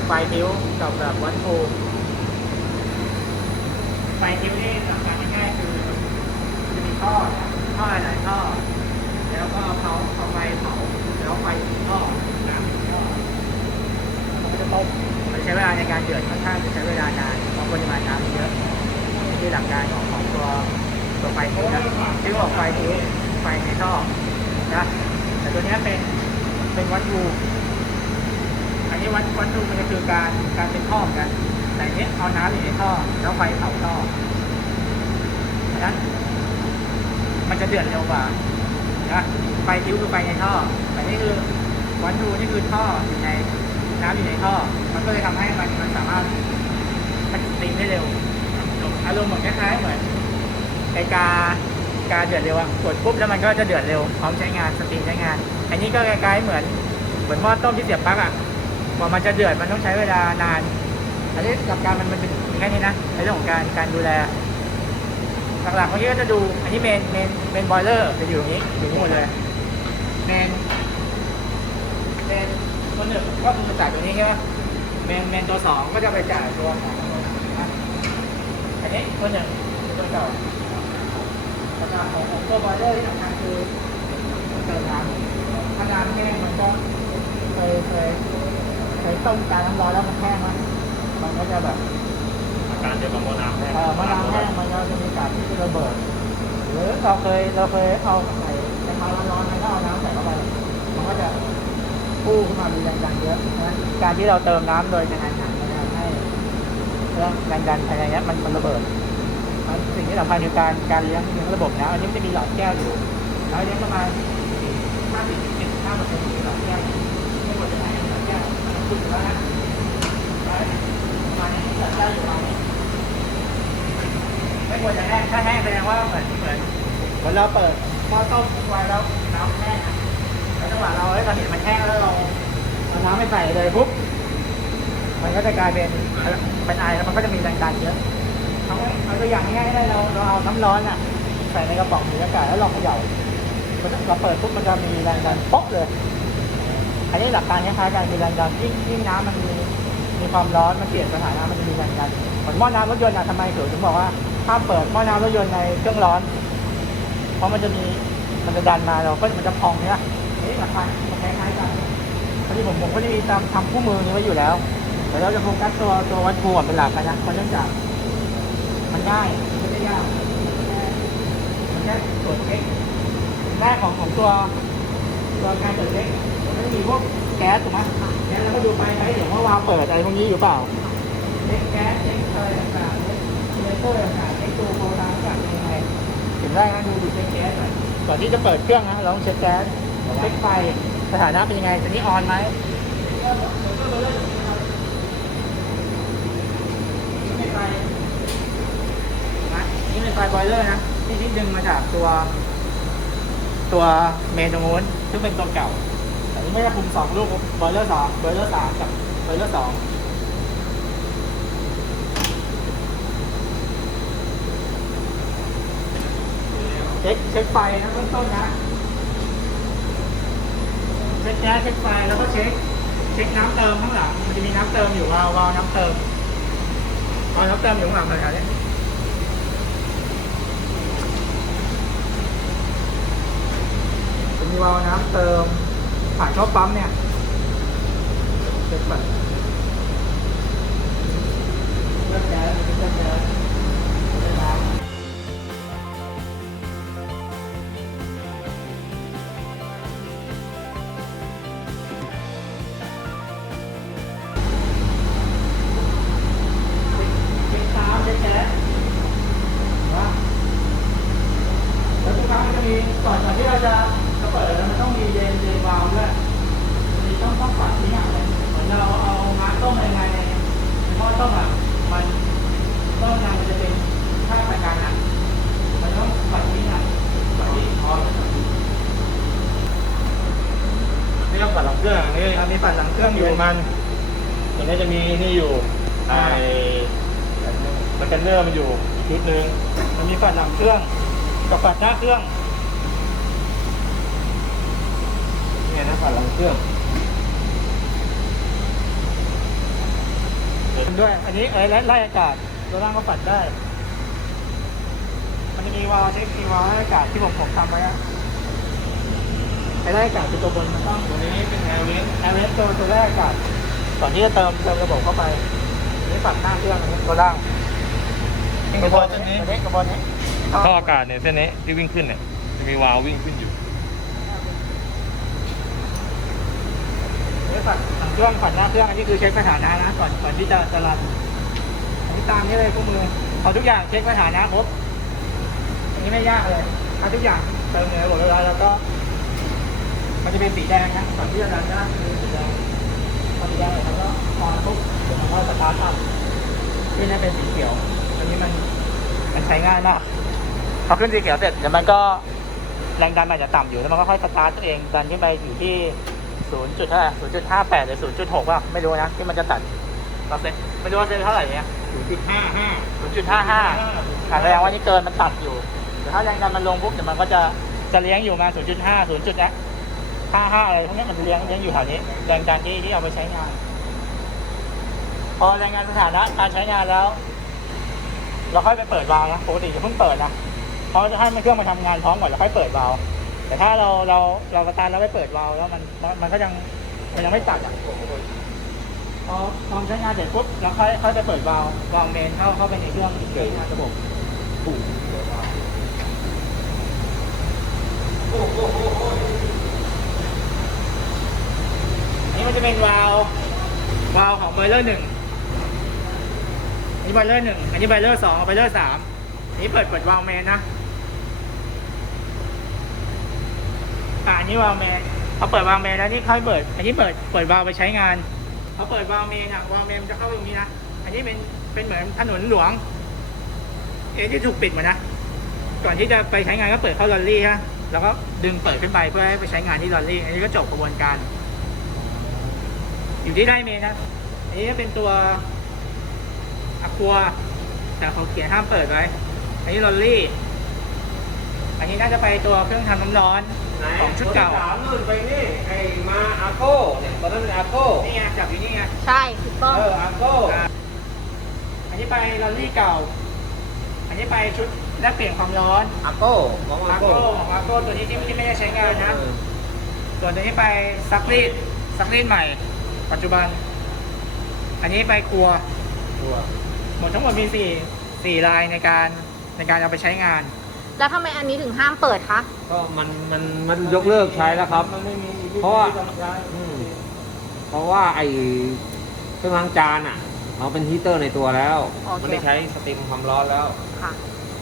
แบบไฟทิ้วกับแบบวัดโพไฟทิ้วนี่หลักการง่ายๆคือจะมีท่อท่อหลายท่อ แล้วก็เอาเขาเอาไฟเผาแล้วไฟท่อน้ำท่อแล้วมันจะต้มมันใช้เวลาในการเดือดค่อนข้างจะใช้เวลานานเพราะปริมาณน้ำเยอะนี่คือหลักการของของตัวตัวไฟทิ้วนะที่บอกไฟทิ้วไฟในท่อนะแต่ตัวนี้เป็นเป็นวัตถุ นี้วัดวัดดูมันก็คือการการเป็นท่อกัน แต่อันนี้เอาน้ำอยู่ในท่อแล้วไฟเผาท่อเพราะฉะนั้น มันจะเดือดเร็วกว่านะไฟทิ้วคือไฟในท่อ แต่นี่คือวัดดูนี่คือท่ออยู่ในน้ำอยู่ในท่อ มันก็เลยทำให้มันมันสามารถผลิตสตีได้เร็วอารมณ์เหมือนคล้ายๆเหมือนไอกากาเดือดเร็วอะกดปุ๊บแล้วมันก็จะเดือดเร็วพร้อมใช้งานสตรีมใช้งาน อันนี้ก็คล้ายๆเหมือนเหมือนหม้อต้มที่เสียบปลั๊กอะ กว่ามันจะเดือดมันต้องใช้เวลานาน อันนี้หลักการมันมันเป็นแค่นี้นะในเรื่องของการการดูแล หลักๆเมื่อกี้ก็จะดูอันนี้เมนเมนเมนบอยเลอร์จะอยู่ตรงนี้อยู่นี่หมดเลยเมนเมนตัวหนึ่งก็คือจ่ายตัวนี้ใช่ไหมเมนเมนตัวสองก็จะไปจ่ายตัวของอันนี้ตัวหนึ่งเป็นตัวเก่าแล้วก็ของของตัวบอยเลอร์ที่สำคัญคือเติมน้ำถ้าน้ำแห้งมันก็เคยเคย เคยต้มการน้ำร้อนแล้วมันแห้งมั้ยมันก็จะแบบอาการเดียวกับหม้อน้ำแห้งเอ่อมะนาวแห้งมันก็จะมีการที่จะระเบิด หรือเราเคยเราเคยเอาใส่ในกระทะร้อนๆแล้วก็เอาน้ำใส่เข้าไปมันก็จะพุ่งขึ้นมามีแรงดันเยอะนะการที่เราเติมน้ำโดยกระทันหันมันทำให้เรื่องแรงดันภายในเนี้ยมันมันระเบิดมันสิ่งที่สำคัญคือการการเลี้ยงเลี้ยงระบบนะอันนี้มันจะมีหลอดแก้วอยู่แล้วเลี้ยงประมาณห้าสิบสิบห้าเปอร์เซ็นต์หลอดแก้ว ไม่ควรจะแห้ง ถ้าแห้งแสดงว่าเหมือนเหมือนเหมือนเราเปิดหม้อต้มทิ้งไว้แล้วน้ำแห้งอะแล้วจังหวะเราเอ้ยเราเห็นมันแห้งแล้วเราเอาน้ำไปใส่เลยปุ๊บ มันก็จะกลายเป็นเป็นไอแล้วมันก็จะมีแรงดันเยอะเอาเอาตัวอย่างง่ายๆได้เราเราเอาน้ำร้อนอะใส่ในกระป๋องถุงอากาศแล้วลองเขย่ามันเราเปิดปุ๊บมันจะมีแรงดันป๊ะเลย อันนี้หลักการคล้ายๆกันมีแรงดันยิ่งยิ่งน้ำมันมีมีความร้อนมันเปลี่ยนสถานะมันจะมีแรงดันเหมือนหม้อน้ำรถยนต์อะทำไมถึงถึงบอกว่าห้ามเปิดหม้อน้ำรถยนต์ในเครื่องร้อน เพราะมันจะมีมันจะดันมาเราก็มันจะพองเนี่ยนี่หลักการคล้ายๆกันพอดีผมผมก็จะมีตามทำคู่มือนี้ไว้อยู่แล้วแต่เราจะโฟกัสตัวตัววัดภูมิเป็นหลักกันนะเพราะเนื่องจากมันง่ายมันไม่ได้ยากมันแค่ตรวจเช็คแรกของของตัวตัวการตรวจเช็ค็มีพวกแก๊สถูกไหมแก๊สแล้วก็ดูไปไหมเดี๋ยวว่าวาล์วเปิดอะไรพวกนี้อยู่เปล่าเช็คแก๊สเช็คอะไรต่างๆเช็คเลเตอร์ต่างๆเช็คตัวโปรตามต่างๆเป็นยังไงถึงแรกนะดูดูเช็คแก๊สหน่อยก่อนที่จะเปิดเครื่องนะเราต้องเช็คแก๊สเช็คไฟสถานะเป็นยังไงตอนนี้ออนไหมนี่เป็นไฟนี่เป็นไฟบอยเลอร์นะที่ที่ดึงมาจากตัว ตัวเมนตรงนู้นซึ่งเป็นตัวเก่า ไม่ได้คุมสองลูกบอยเลอร์สองบอยเลอร์สามกับบอยเลอร์สองเช็คเช็คไฟนะเบื้องต้นนะเช็คแก๊สเช็คไฟแล้วก็เช็คเช็คน้ำเติมข้างหลังมันจะมีน้ำเติมอยู่วาววาวน้ำเติมวาวน้ำเติมอยู่ข้างหลังเลยครับเนี่ยจะมีวาวน้ำเติม ผ่านเข้าปั๊มเนี่ยเช็คไป ปัดหลังเครื่องอยู่ เป็นมัน ตัวนี้จะมีนี่อยู่ไอ้มันกันเนอร์มันอยู่อีกชุดหนึ่งมันมีปัดหลังเครื่อง กับปัดหน้าเครื่องนี่นะปัดหลังเครื่องด้วย อันนี้เอ้ยไล่ไล่อากาศตัวล่างก็ฝัดได้ มันจะมีวาล์วเช็คมีวาล์วไล่อากาศที่ผมผมทำไว้อะ ไอ้ไล่อากาศคือตัวบนมันต้องตัวนี้เป็นแอร์เวสแอร์เวสตัวตัวไล่อากาศก่อนที่จะเติมเติมระบบเข้าไปอันนี้ฝัดหน้าเครื่องอันนี้ตัวล่างกระบอกนี้ตัวนี้กระบอกนี้ท่ออากาศเนี่ยเส้นนี้ที่วิ่งขึ้นเนี่ยจะมีวาล์ววิ่งขึ้นอยู่นี่ฝัดหลังเครื่องฝัดหน้าเครื่องอันนี้คือเช็คสถานะนะก่อนก่อนที่จะจะรันอันนี้ตามนี้เลยพวกมือเอาทุกอย่างเช็คสถานะครบอันนี้ไม่ยากเลยเอาทุกอย่างเติมในระบบเรียบร้อยแล้วก็ มันจะเป็นสีแดงนะก่อนที่จะรันนะคือสีแดงพอสีแดงเสร็จแล้วก็ออนปุ๊บเดี๋ยวมันก็สตาร์ทอัพขึ้นให้เป็นสีเขียวอันนี้มันมันใช้ง่ายมากพอขึ้นสีเขียวเสร็จเดี๋ยวมันก็แรงดันมันอาจจะต่ำอยู่แล้วมันก็ค่อยสตาร์ทตัวเองดันขึ้นไปอยู่ที่ศูนย์จุดเท่าไหร่ศูนย์จุดห้าแปดหรือศูนย์จุดหกป่ะไม่รู้นะที่มันจะตัดเราเซ็ตไม่รู้ว่าเซ็ตเท่าไหร่เนี่ยศูนย์จุดห้าห้าศูนย์จุดห้าห้าแสดงว่านี่เกินมันตัดอยู่แต่ถ้าแรงดันมันลงปุ๊บเดี๋ยวมันก็จะจะเลี้ยงอยู่มาศูนย์จุดห้าศูนย์จุด ห้าห้าอะไรพวกนี้มันเลี้ยงเลี้ยงอยู่แถวนี้แรงดันที่ที่เอาไปใช้งาน พอแรงงานสถานะการใช้งานแล้ว เราค่อยไปเปิดวาล์วนะปกติจะเพิ่งเปิดนะเพราจะให้มันเครื่องมาทำงานพร้อมก่อนแล้วค่อยเปิดวาล์วแต่ถ้าเราเราเราสตาร์ทแล้วไม่เปิดวาล์วแล้วมันมันก็ยังมันยังไม่ตัดอะพอพอใช้งานเสร็จปุ๊บเราค่อยค่อยไปเปิดวาล์ววาล์วเมนเข้าเข้าไปในเครื่องใช้งานระบบปุ่มอันนี้มัน จะเป็นวาล์ววาล์วของเบอร์เลอร์หนึ่งอันนี้ไบเลอร์หนึ่งอันนี้ไบเลอร์สองไบเลอร์สามอันนี้เปิดเปิดวาล์วแมนนะอ่าอันนี้วาล์วแมนพอเปิดวาล์วแมนแล้วนี่ค่อยเปิด อันนี้เปิดเปิดวาล์วไปใช้งานพอเปิดวาล์วแมนอะวาล์วแมนจะเข้าตรงนี้นะอันนี้เป็นเป็นเหมือนถนนหลวง เอที่ถูกปิดหมดนะก่อนที่จะไปใช้งานก็เปิดเข้าลอลลี่ฮะแล้วก็ดึงเปิดขึ้นไปเพื่อให้ไปใช้งานที่ลอลลี่ อันนี้ก็จบกระบวนการ อยู่ที่ไร่เมนนะอันนี้เป็นตัวอะคัว แต่เขาเขียนห้ามเปิดไว้ อันนี้ลอลลี่ อันนี้น่าจะไปตัวเครื่องทำน้ำร้อนของชุดเก่า สามนู่นไปนี่ไอ้มาอาโก้เนี่ยตอนนั้นเป็นอาโก้นี่ไงจับอยู่นี่ไง ใช่ถูกต้อง เอออาโก้อ่าอันนี้ไปลอลลี่เก่า อันนี้ไปชุดแลกเปลี่ยนความร้อนอาโก้ของอามาโก้โก้ของมาโก้ตัวนี้ที่ที่ไม่ได้ใช้งานนะ ส่วนตัวนี้ไปซักรีดซักรีดใหม่ ปัจจุบัน อันนี้ไปครัว ตัวหมดทั้งหมดมีสี่สี่ลายในการในการเอาไปใช้งาน แล้วทำไมอันนี้ถึงห้ามเปิดคะ ก็มันมันมันยกเลิกใช้แล้วครับ มันไม่มีเพราะว่า ที่ต้องใช้อืมเพราะว่าไอ้เครื่องล้างจานอะเราเป็นฮีเตอร์ในตัวแล้วโอเค มันไม่ใช้สตรีมความร้อนแล้ว ค่ะ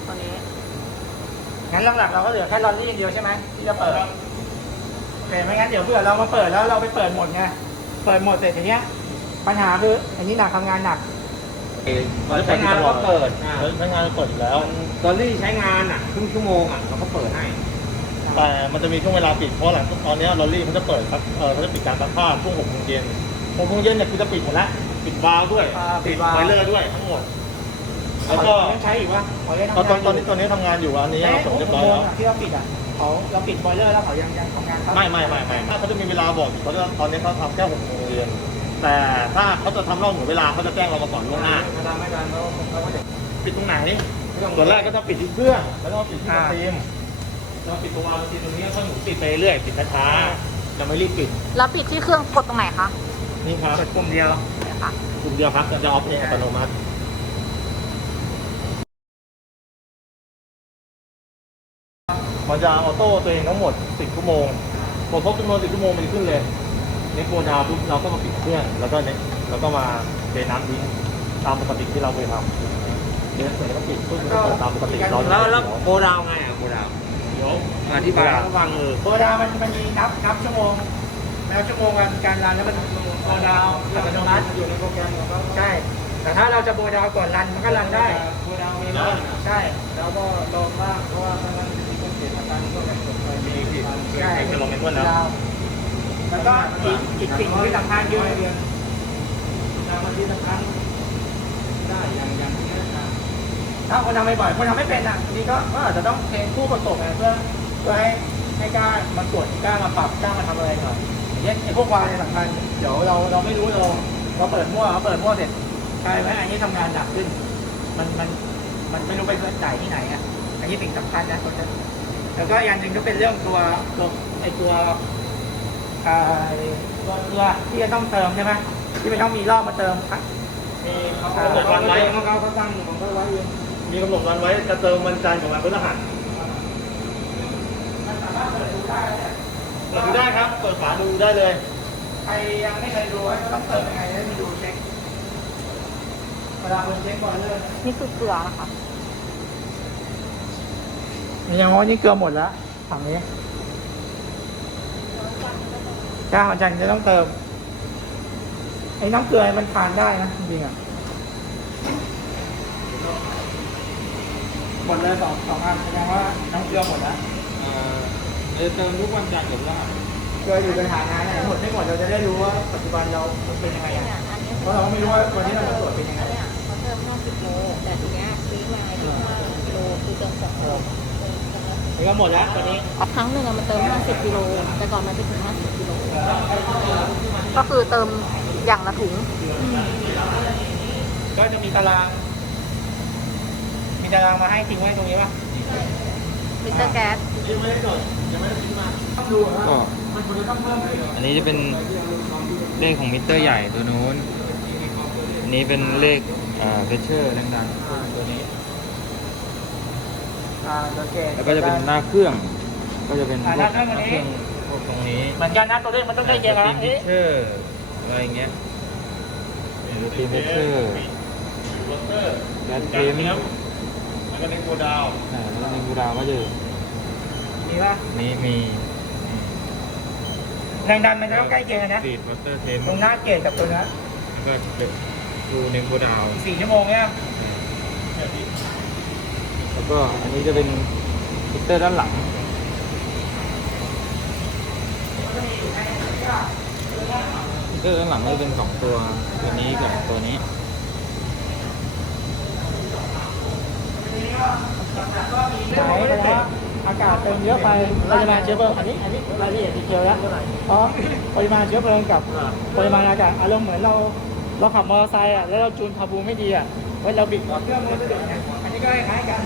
ตัวนี้ งั้นหลักๆเราก็เหลือแค่ลอนลี่อย่างเดียวใช่ไหมที่จะเปิดโอเคไม่งั้นเดี๋ยวเผื่อเรามาเปิดแล้วเราไปเปิดหมดไงเปิดหมดเสร็จอย่างเงี้ยปัญหาคืออันนี้หนักทำงานหนักใช้งานแล้วก็เปิดอ่าใช้งานเปิดอยู่แล้ว ตอนที่ใช้งานอะครึ่งชั่วโมงอะเราก็เปิดให้ แต่มันจะมีช่วงเวลาปิดเพราะหลังตอนเนี้ยลอรี่เขาจะเปิดครับเออเขาจะปิดการซักผ้าช่วงหกโมงเย็นหกโมงเย็นเนี่ยคือจะปิดหมดแล้วปิดวาล์วด้วยอ่าปิปิดดวาล์ว ไฟเลอร์ด้วยทั้งหมด แล้วก็ยังใช้อีกวะเขายังตอนทำตอนงานตอนนี้ตอนนี้ทำงานอยู่อันนี้เอ๊ะเราส่งเรียบร้อยแล้ว ที่เราปิดอะเขาเราปิดบอยเลอร์แล้วเขายังยังทำงานครับ ไม่ไม่ไม่ไม่ถ้าเขาจะมีเวลาบอกอยู่เขาจะตอนนี้เขาทำแค่หกโมง เย็นแต่ถ้าเขาจะทำรอบหมดเวลาเขาจะแจ้งเรามาก่อนล่วงหน้าไม่ได้ไม่ได้เขาเขาก็จะปิดตรงไหนส่วนแรกก็จะปิดที่เครื่องแล้วก็ปิดที่สตรีมเราปิดตัววาล์วสตรีมตรงนี้ก็หนูปิดไปเรื่อยปิดช้าๆจะไม่รีบปิด แล้วปิดที่เครื่องกดตรงไหนคะ นี่ครับกดปุ่มเดียวเดี๋ยวค่ะกลุ่มเดียวครับจะออฟเองอัตโนมัติมันจะออโต้ตัวเองทั้งหมด10ชั่วโมงพอครบจำนวน10ชั่วโมงมันจะขึ้นเลยเน็ตโกดาวปุ๊บเราก็มาปิดเครื่อง แล้วก็เน็ตแล้วก็มาเทน้ำทิ้งตามปกติที่เราเคยทำเน็ตเสร็จแล้วก็ปิดปุ๊บมันก็เปิดตามปกติเราจะแล้วแล้วเดี๋ยวโบดาวไงอะโบดาวเดี๋ยวอธิบายให้ฟังเออโบดาวมันมันมีนับนับชั่วโมงแล้วชั่วโมงการการรันแล้วมันโบดาวอัตโนมัติอยู่ในโปรแกรมของเขาใช่แต่ถ้าเราจะโบดาวก่อนรันมันก็รันได้โบดาวมีใช่แล้วก็ลองบ้างเพราะว่าถ้ามันมีคนเสียอาการก็แบบไปมีผิดใช่จะลงเมนต์แล้วดาว แล้วก็อีกอีกสิ่งที่สำคัญคือดาวมันที่สำคัญได้อย่างอย่างนี้นะถ้าคนทำไม่บ่อยคนทำไม่เป็นอะนี่ก็ก็อาจจะต้องเทรนผู้ประสบเพื่อเพื่อให้ให้กล้ามาตรวจกล้ามาปรับกล้ามาทำอะไรหน่อยอย่างเงี้ยไอ้พวกวางเนี่ยสำคัญเดี๋ยวเราเราไม่รู้เราเราเปิดมั่วเราเปิดมั่วเสร็จใช่ไหมอันนี้ทำงานหนักขึ้น มันมันมันไม่รู้ไปจ่ายที่ไหนอะอันนี้สิ่งสำคัญนะตัวนี้แล้วก็อย่างหนึ่งก็เป็นเรื่องตัวตัวไอตัว อ่าตัวเกลือที่จะต้องเติมใช่ไหมที่มันต้องมีรอบมาเติมครับมีเขากำหนดวันไว้เขาเขาตั้งของเขาไว้เองมีกำหนดวันไว้จะเติมวันจันทร์กับวันพฤหัสมันสามารถเปิดดูได้เนี่ยเปิดดูได้ครับเปิดฝาดูได้เลย ใครยังไม่เคยดูก็ต้องเติมยังไงให้มีดูเช็คเวลาคนเช็คบอลเลอร์นี่คือเกลือนะคะยังว่านี่เกลือหมดแล้วฝั่งนี้ จ้าวันจันทร์จะต้องเติม ไอ้น้ำเกลือมันทานได้นะจริงๆอะหมดเลยสองสองอันแสดงว่าน้ำเกลือหมดแล้วเอ่อเราจะเติมทุกวันจันทร์กับพฤหัสเกลืออยู่ในฐานะไหนหมดไม่หมดเราจะได้รู้ว่าปัจจุบันเราเป็นยังไงอะอันนี้เพราะเราก็ไม่รู้ว่าวันนี้เราจะตรวจเป็นยังไงเนี่ยเขาเติม50โลแต่ทีเนี้ยซื้อมา25กิโลคือเติม2โลนี่ ก็หมดแล้ววันนี้ครั้งหนึ่งอะมันเติม 50กิโลแต่ก่อนมันจะถึง 50กิโลก็คือเติมอย่างละถุง ก็จะมีตาราง มีตารางมาให้ทิ้งไว้ตรงนี้ป่ะมิเตอร์แก๊สต้องดูว่าก็มันควรจะต้องเพิ่มเลยอันนี้จะเป็นเลขของมิเตอร์ใหญ่ตัวนู้น อันนี้เป็นเลขอ่าเพชเชอร์แรงดันตัวนี้ อ่าโอเคแล้วก็จะเป็นหน้าเครื่อง ก็จะเป็นอ่าหน้าเครื่องอันนี้พวกตรงนี้เหมือนกันนะตัวเลขมันต้องได้เยอะสนะตรีมเพเอ๊ะชเชอร์อะไรอย่างเงี้ยสตรีมเพชเชอร์วอเตอร์แบทเทการมเทียมแล้วก็เนโกดาวอ่าแล้วก็ในกูดาวก็จะมีป่ะมีมีแรงดันมันจะต้องใกล้เคียงกันนะฟีดวอเตอร์เทมตรงหน้าเกจกับตัวนั้นแล้วก็จะดูในกูดาวสี่ชั่วโมงเนี่ย แล้วก็อันนี้จะเป็นมิเตอร์ด้านหลังมิเตอร์ด้านหลังก็จะเป็นสองตัว ตัวนี้กับตัวนี้ไหนนะอากาศเติมเยอะไปปริมาณเชื้อเพลิงอันนี้อันนี้รายละเอียดดีเทลแล้วเพราะปริมาณเชื้อเพลิงกับปริมาณอากาศอารมณ์เหมือนเราเราขับมอเตอร์ไซค์อะแล้วเราจูนคาบูไม่ดีอะเว้ยเราบิดเครื่องมันสะดุด นี่ยอันนี้ก็คล้ายๆกัน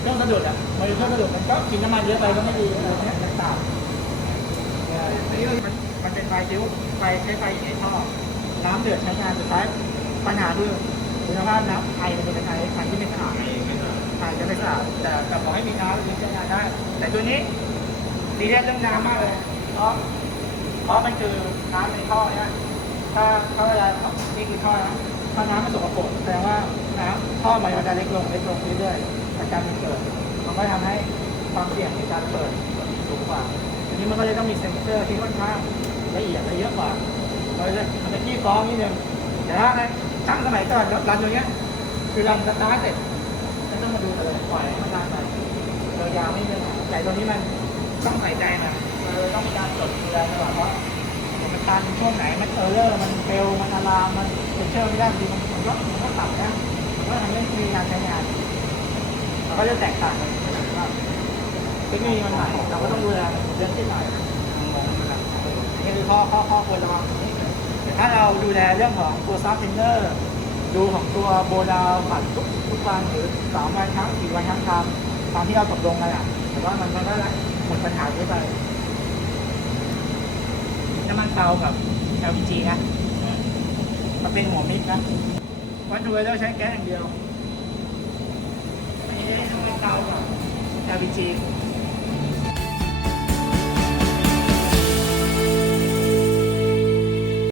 เครื่องสะดุดอะมันเครื่องสะดุดมันก็กินน้ำมันเยอะไปก็ไม่ดีอะไรเงี้ยต่างๆอันนี้มันมันเป็นไฟซิวไฟใช้ไฟอยู่ในท่อน้ำเดือดใช้งานสุดท้ายปัญหาคือคุณภาพน้ำไอมันเป็นไอไฟที่ไม่สะอาดอาจจะไม่สะอาดแต่แต่ขอให้มีน้ำถึงใช้งานได้ แต่ตัวนี้ดีเรียสเรื่องน้ำมากเลยเพราะเพราะมันคือน้ำในท่อเนี่ยถ้าถ้าเวลานี่คือท่อนะ ถ้าน้ำมันสกปรกแสดงว่าน้ำท่อมันจะเล็กลงเล็กลงเรื่อยๆอาการมันเกิดมันก็ทำให้ความเสี่ยงในการเปิดสูงกว่าอันนี้มันก็เลยต้องมีเซ็นเซอร์ที่ค่อนข้างละเอียดและเยอะกว่าเราจะมันเป็นที่ฟ้องนิดนึงแต่ถ้าช่างสมัยก่อนรันอย่างเงี้ย คือรันสตาร์ทเสร็จไม่ต้องมาดูเลยปล่อยมันนานไปยาวๆไม่เป็นไรแต่ตัวนี้มันต้องใส่ใจมันเออต้องมีการจดดูแลตลอดเพราะมันตันช่วงไหนมันเออร์เลอร์มันเฟลมันอะลามมัน ซ็นเชอร์ไม่ได้ดีมันมันก็มันก็ตัดนะมันก็ทำให้มีการใช้งานมันก็จะแตกต่างกันว่าเทคโนโลยีมันใหม่เราก็ต้องดูแลเรื่องที่หม่นี่คือข้อข้อข้อควรระวังแต่ถ้าเราดูแลเรื่องของตัวซับเทนเนอร์ดูของตัวโบดาวผัดทุกทุกวันหรือสามวันครั้งสี่วันครั้งตามตามที่เราตกลงกันอะแต่ว่ามันมันก็หมดปัญหานี้ไปน้ำมันเตากับ LPG นะ มันเป็นหัวมิตรนะวัตถุดิบเราใช้แก๊สอย่างเดียวอันนี้น้ำมันเตากับ LPG